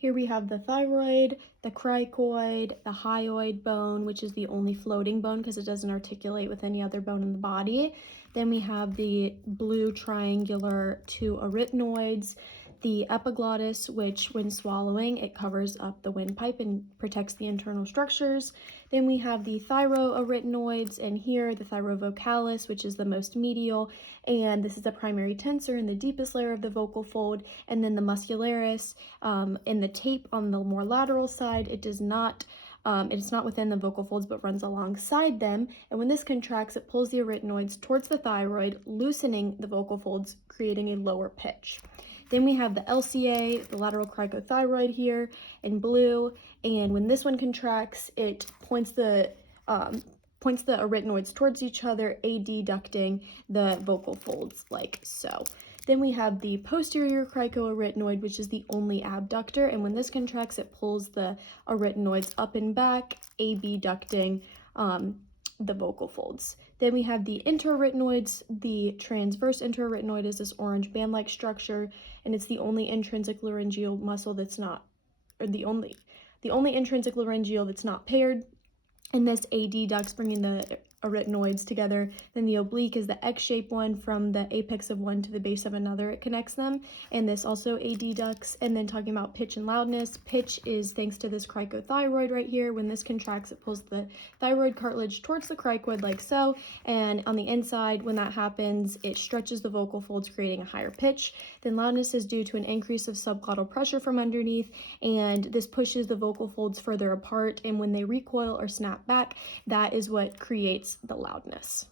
Here we have the thyroid, the cricoid, the hyoid bone, which is the only floating bone because it doesn't articulate with any other bone in the body. Then we have the blue triangular two arytenoids, the epiglottis, which when swallowing, it covers up the windpipe and protects the internal structures. Then we have the thyroarytenoids, and here the thyrovocalis, which is the most medial, and this is the primary tensor in the deepest layer of the vocal fold, and then the muscularis in the tape on the more lateral side. It's not within the vocal folds but runs alongside them, and when this contracts, it pulls the arytenoids towards the thyroid, loosening the vocal folds, creating a lower pitch. Then we have the LCA, the lateral cricothyroid here in blue, and when this one contracts, it points the arytenoids towards each other, adducting the vocal folds like so. Then we have the posterior cricoarytenoid, which is the only abductor, and when this contracts, it pulls the arytenoids up and back, abducting the vocal folds. Then we have the interarytenoids. The transverse interarytenoid is this orange band-like structure, and it's the only intrinsic laryngeal muscle that's not, or the only intrinsic laryngeal that's not paired. And this adducts, bringing the arytenoids together. Then the oblique is the X-shaped one from the apex of one to the base of another. It connects them, and this also adducts. And then talking about pitch and loudness, pitch is thanks to this cricothyroid right here. When this contracts, it pulls the thyroid cartilage towards the cricoid like so, and on the inside, when that happens, it stretches the vocal folds, creating a higher pitch. Then loudness is due to an increase of subglottal pressure from underneath, and this pushes the vocal folds further apart, and when they recoil or snap back, that is what creates the loudness.